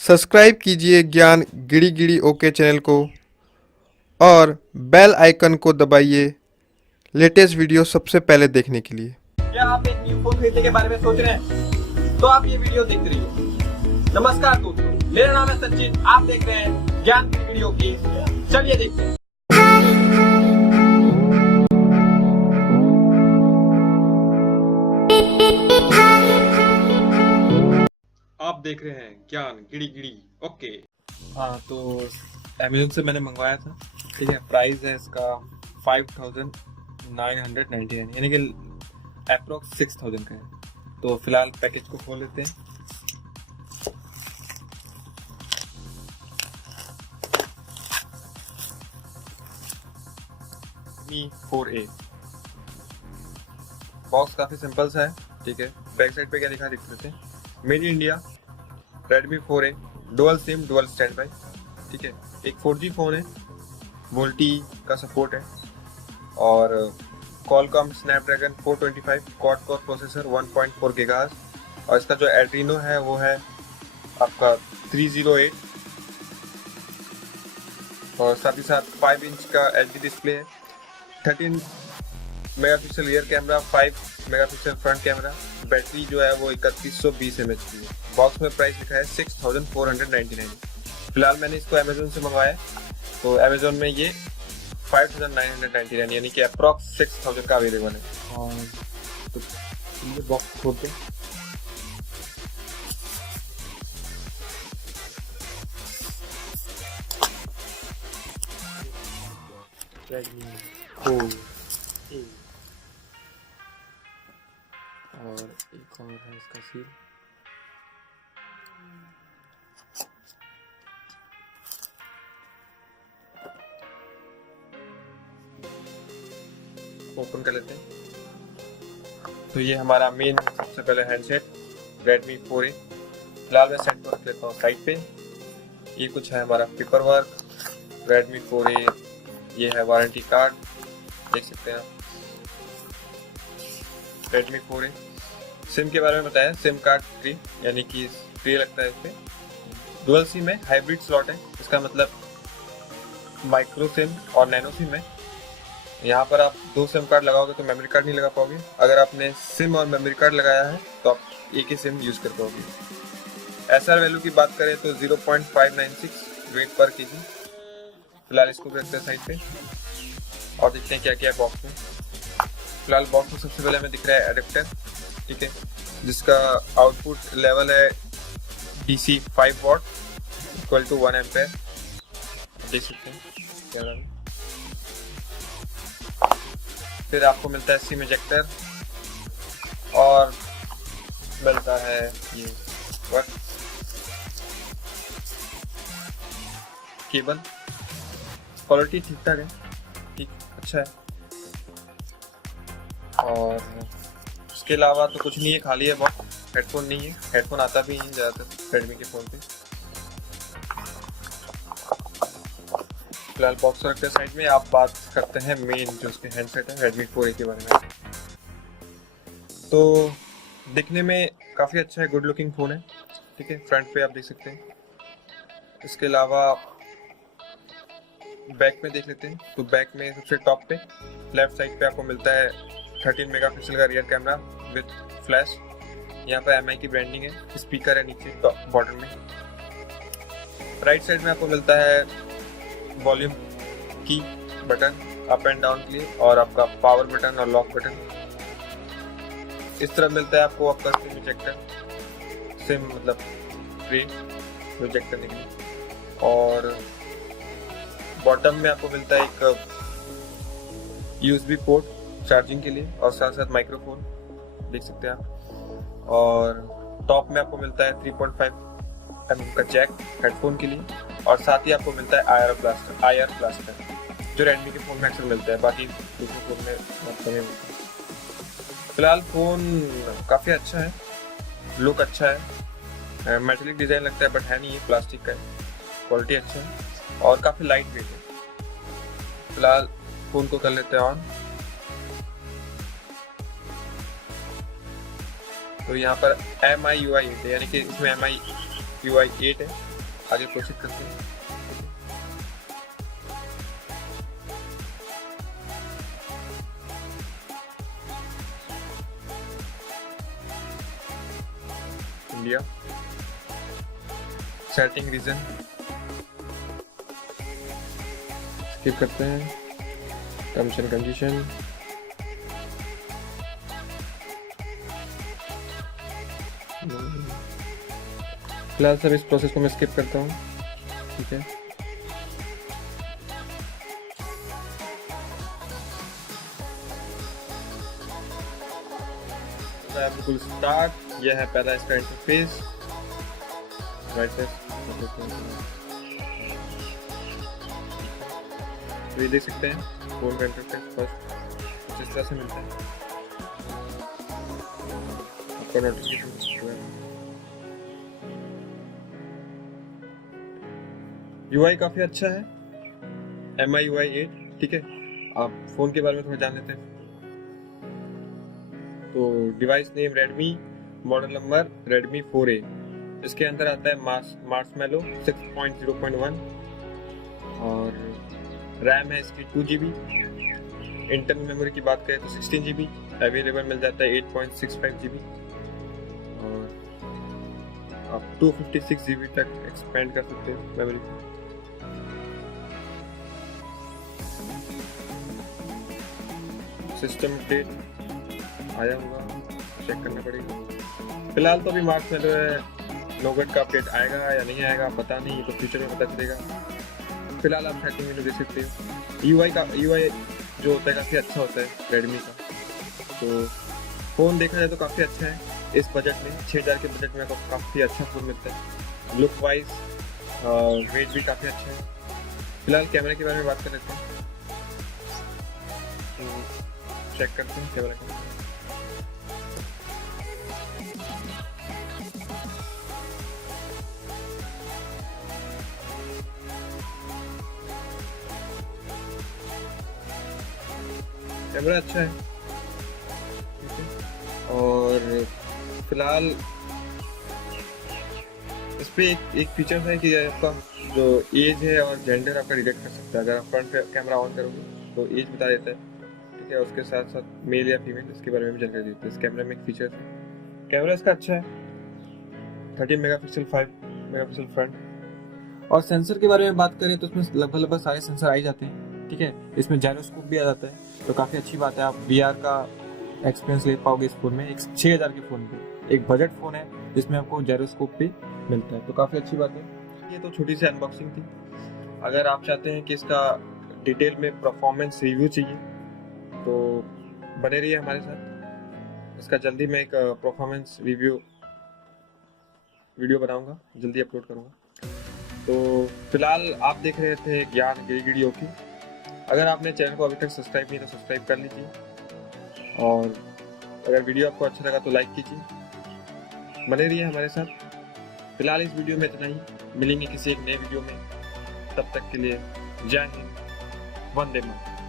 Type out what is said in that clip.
Subscribe कीजिए ज्ञान गिड़ी गिड़ी okay channel को और बेल आइकन को दबाइए लेटेस्ट वीडियो सबसे पहले देखने के लिए। क्या आप एक न्यू फोन खरीदने के बारे में सोच रहे हैं? तो आप ये वीडियो देखते रहिए। नमस्कार दोस्तों, मेरा नाम है सचिन, आप देख रहे हैं ज्ञान की वीडियो की। चलिए देखते हैं। आप देख रहे हैं ज्ञान गिड़ी गिड़ी ओके। हाँ, तो अमेजोन से मैंने मंगवाया था, ठीक है। प्राइस है इसका 5999, यानी कि अप्रोक्स 6000 का है। तो फिलहाल पैकेज को खोल लेते हैं। Mi 4A बॉक्स काफी सिंपल सा है, ठीक है। बैक साइड पे क्या लिखा देख लेते हैं। Made in India, Redmi 4A, dual SIM dual stand by, ठीक है। एक 4G फोन है, वोल्टी का सपोर्ट है और Qualcomm Snapdragon 425 quad core processor 1.4 gigahertz और इसका जो एड्रीनो है वो है आपका 308 और साथ ही साथ 5 इंच का एलईडी डिस्प्ले है। 13 megapixel rear camera, 5 megapixel front camera. Battery जो है वो 3120 mAh की है। बॉक्स में प्राइस लिखा है 6499। फिलहाल मैंने इसको अमेजोन से मंगवाया, तो अमेजोन में ये 5999 यानी कि अप्रॉक्स 6000 का अवेलेबल है। और तो ये बॉक्स खोलते हैं। और एक और है इसका सील। ओपन कर लेते हैं। तो ये हमारा मेन सबसे पहले हैंडसेट Redmi 4A। फिलहाल मैं सेट कर लेता हूँ साइड पे। ये कुछ है हमारा पेपर वर्क Redmi 4A। ये है वारंटी कार्ड, देख सकते हैं आप। Redmi 4A सिम के बारे में बताया, सिम कार्ड फ्री, यानी कि फ्री लगता है इस पे। डुअल सिम है, हाइब्रिड स्लॉट है, इसका मतलब माइक्रो सिम और नैनो सिम है। यहाँ पर आप 2 सिम कार्ड लगाओगे तो मेमोरी कार्ड नहीं लगा पाओगे। अगर आपने सिम और मेमोरी कार्ड लगाया है तो आप एक ही सिम यूज कर पाओगे। एसआर वैल्यू की बात करें तो 0.596 वेट पर केजी। फिलहाल इसको भी रखते हैं साइड पे और देखते हैं क्या क्या है बॉक्स में। फिलहाल बॉक्स में सबसे पहले हमें दिख रहा है एडेप्टर, ठीक है, जिसका आउटपुट लेवल है DC 5 watt equal to 1 ampere, देख सकते हैं। फिर आपको मिलता है सिम इजेक्टर और मिलता है ये वर्क केबल। क्वालिटी ठीक ठाक है, ठीक अच्छा है। और उसके अलावा तो कुछ नहीं है, खाली है बॉक्स। हेडफोन नहीं है, हेडफोन आता भी नहीं ज़्यादातर रेडमी के फ़ोन पे। फिलहाल बॉक्स रखते हैं साइड में। आप बात करते हैं मेन जो उसके हैंडसेट है Redmi 4A के बारे में। तो दिखने में काफ़ी अच्छा है, गुड लुकिंग फ़ोन है, ठीक है। फ्रंट पे आप देख सकते हैं। इसके अलावा बैक में देख लेते हैं। तो बैक में सबसे टॉप पे लेफ्ट साइड पे आपको मिलता है 13 मेगापिक्सल का रियर कैमरा विद फ्लैश। यहाँ पर MI की ब्रांडिंग है। स्पीकर है नीचे टॉप बॉटम में। राइट साइड में आपको मिलता है वॉल्यूम की बटन अप एंड डाउन के लिए और आपका पावर बटन और लॉक बटन। इस तरह मिलता है आपको आपका सिम इजेक्टर, सिम मतलब फ्री इजेक्ट करने के लिए। और बॉटम में आपको मिलता है एक USB पोर्ट चार्जिंग के लिए और साथ साथ माइक्रोफोन, देख सकते हैं आप। और टॉप में आपको मिलता है 3.5 mm का जैक हेडफोन के लिए और साथ ही आपको मिलता है IR ब्लास्टर जो रेडमी के फ़ोन में अक्सर मिलता है, बाकी दूसरे फ़ोन में नहीं मिलता है। फिलहाल फ़ोन काफ़ी अच्छा है, लुक अच्छा है। मेटेलिक डिज़ाइन लगता है बट है नहीं, ये प्लास्टिक का है। क्वालिटी अच्छा है और काफ़ी लाइट वेट है। फिलहाल फ़ोन को कर लेते हैं ऑन। तो यहाँ पर MIUI 8 है, यानी कि इसमें MIUI 8 है। आगे प्रोसीड करते हैं। इंडिया, सेटिंग रीजन स्किप करते हैं, टर्म्स एंड कंडीशन, फिलहाल सर इस प्रोसेस को मैं स्किप करता हूँ, ठीक है। बिल्कुल स्टार्ट, यह है पहला इसका इंटरफेस, राइट। तो ये देख सकते हैं फोन का इंटरफेस फर्स्ट कुछ इस तरह से मिलता है। आपका नोटिफिकेशन UI काफी अच्छा है, MI UI 8, ठीक है। आप फोन के बारे में थोड़ा जान लेते हैं। तो device name Redmi, model number Redmi 4A, इसके अंदर आता है मार्शमैलो 6.0.1 और रैम है इसकी 2GB। इंटरनल मेमोरी की बात करें तो 16GB, अवेलेबल मिल जाता है 8.65GB और आप 256GB तक एक्सपेंड कर सकते हो मेमोरी को। सिस्टम अपडेट आया होगा, चेक करना पड़ेगा। फिलहाल तो अभी मार्शमैलो है, नोगट का अपडेट आएगा या नहीं आएगा पता नहीं, ये तो फ्यूचर में पता चलेगा। फिलहाल आप सेटिंग मेनू देख सकते हो। UI जो होता है काफ़ी अच्छा होता है रेडमी का, तो फ़ोन देखा जाए तो काफ़ी अच्छा है। इस बजट में 6000 के बजट में काफ़ी अच्छा फ़ोन मिलता है। लुक वाइज वेट भी काफ़ी अच्छा है। फिलहाल कैमरे के बारे में बात कर लेते हैं, तो चेक करते हैं कैमरा का। कैमरा अच्छा है, ठीक है। और फिलहाल इस पे एक फीचर है कि आपका जो एज है और जेंडर आपका डिटेक्ट कर सकता है। अगर आप फ्रंट कैमरा ऑन करोगे तो एज बता देता है, ठीक है। उसके साथ साथ मेल या फीमेल इसके बारे में भी जानकारी देती है। इस कैमरे में एक फीचर है, कैमरा इसका अच्छा है, 13 मेगापिक्सल 5 मेगापिक्सल फ्रंट। और सेंसर के बारे में बात करें तो इसमें लगभग सारे सेंसर आ ही जाते हैं, ठीक है। इसमें जायरोस्कोप भी आ जाता है, तो काफ़ी अच्छी बात है। आप VR का एक्सपीरियंस ले पाओगे इस फोन में। एक 6000 के फ़ोन पे एक बजट फ़ोन है जिसमें आपको जायरोस्कोप भी मिलता है, तो काफ़ी अच्छी बात है। ये तो छोटी सी अनबॉक्सिंग थी। अगर आप चाहते हैं कि इसका डिटेल में परफॉर्मेंस रिव्यू चाहिए तो बने रहिए हमारे साथ। इसका जल्दी मैं एक परफॉर्मेंस रिव्यू वीडियो बनाऊंगा, जल्दी अपलोड करूंगा। तो फिलहाल आप देख रहे थे ज्ञान गिड़ी ओके। अगर आपने चैनल को अभी तक सब्सक्राइब नहीं तो सब्सक्राइब कर लीजिए, और अगर वीडियो आपको अच्छा लगा तो लाइक कीजिए। बने रहिए हमारे साथ। फिलहाल इस वीडियो में इतना ही, मिलेंगे किसी एक नए वीडियो में। तब तक के लिए जय हिंद, वंदे मातरम।